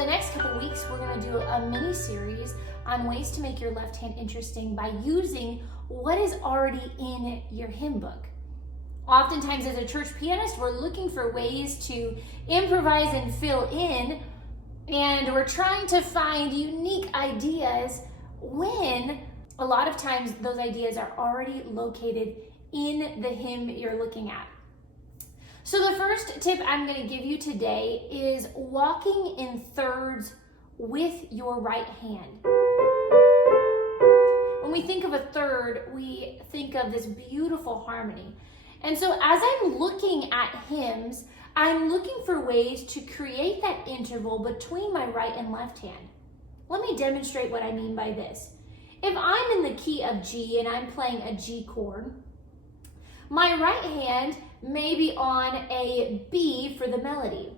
the next couple weeks, we're going to do a mini series on ways to make your left hand interesting by using what is already in your hymn book. Oftentimes as a church pianist, we're looking for ways to improvise and fill in, and we're trying to find unique ideas when a lot of times those ideas are already located in the hymn you're looking at. So the first tip I'm going to give you today is walking in thirds with your right hand. When we think of a third, we think of this beautiful harmony. And so as I'm looking at hymns, I'm looking for ways to create that interval between my right and left hand. Let me demonstrate what I mean by this. If I'm in the key of G and I'm playing a G chord, my right hand may be on a B for the melody.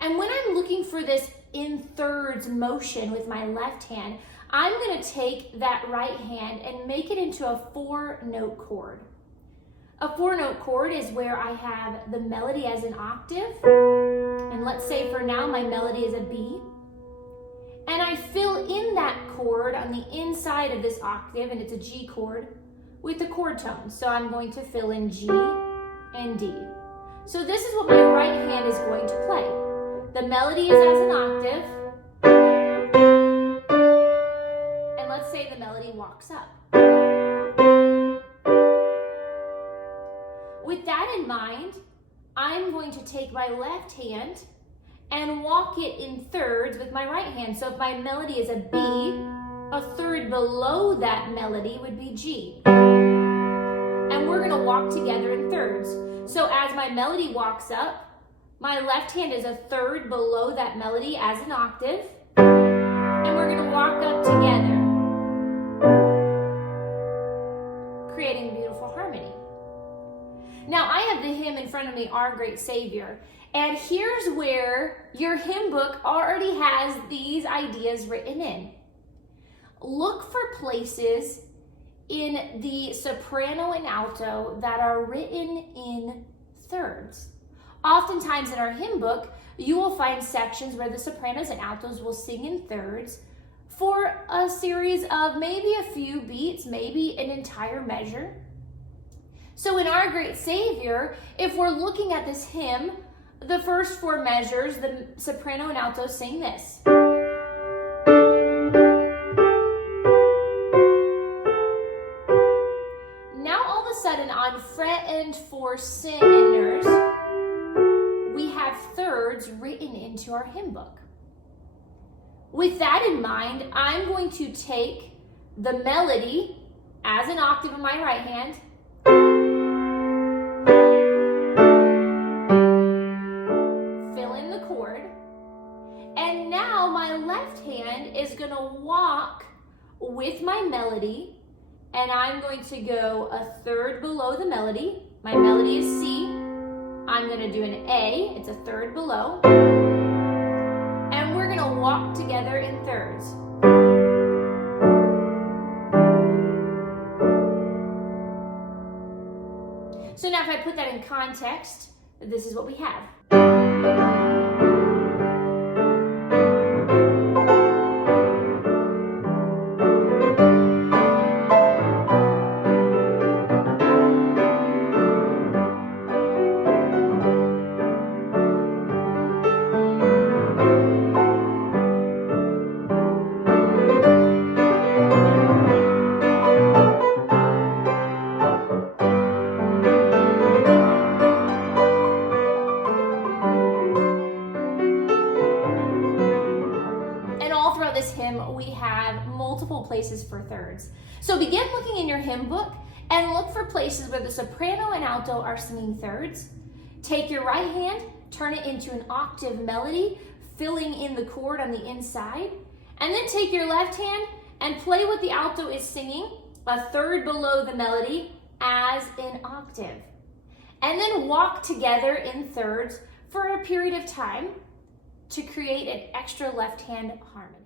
And when I'm looking for this in thirds motion with my left hand, I'm going to take that right hand and make it into a 4-note chord. A 4-note chord is where I have the melody as an octave, and let's say for now my melody is a B, and I fill in that chord on the inside of this octave, and it's a G chord, with the chord tones. So I'm going to fill in G and D. So this is what my right hand is going to play. The melody is as an octave, and let's say the melody walks up. With that in mind, I'm going to take my left hand and walk it in thirds with my right hand. So if my melody is a B, a third below that melody would be G. And we're gonna walk together in thirds. So as my melody walks up, my left hand is a third below that melody as an octave, and we're gonna walk up together, creating beautiful harmony. Now I have the hymn in front of me, Our Great Savior, and here's where your hymn book already has these ideas written in. Look for places in the soprano and alto that are written in thirds. Oftentimes in our hymn book, you will find sections where the sopranos and altos will sing in thirds for a series of maybe a few beats, maybe an entire measure. So in Our Great Savior, if we're looking at this hymn, the first 4 measures, the soprano and alto sing this. Now all of a sudden on fret and 4 centers, we have thirds written into our hymn book. With that in mind, I'm going to take the melody as an octave in my right hand, fill in the chord, and now my left hand is going to walk with my melody, and I'm going to go a third below the melody. My melody is C. I'm going to do an A, it's a third below, and we're going to walk together in thirds. So now if I put that in context, this is what we have. Throughout this hymn, we have multiple places for thirds. So begin looking in your hymn book and look for places where the soprano and alto are singing thirds. Take your right hand, turn it into an octave melody, filling in the chord on the inside, and then take your left hand and play what the alto is singing, a third below the melody as an octave. And then walk together in thirds for a period of time to create an extra left hand harmony.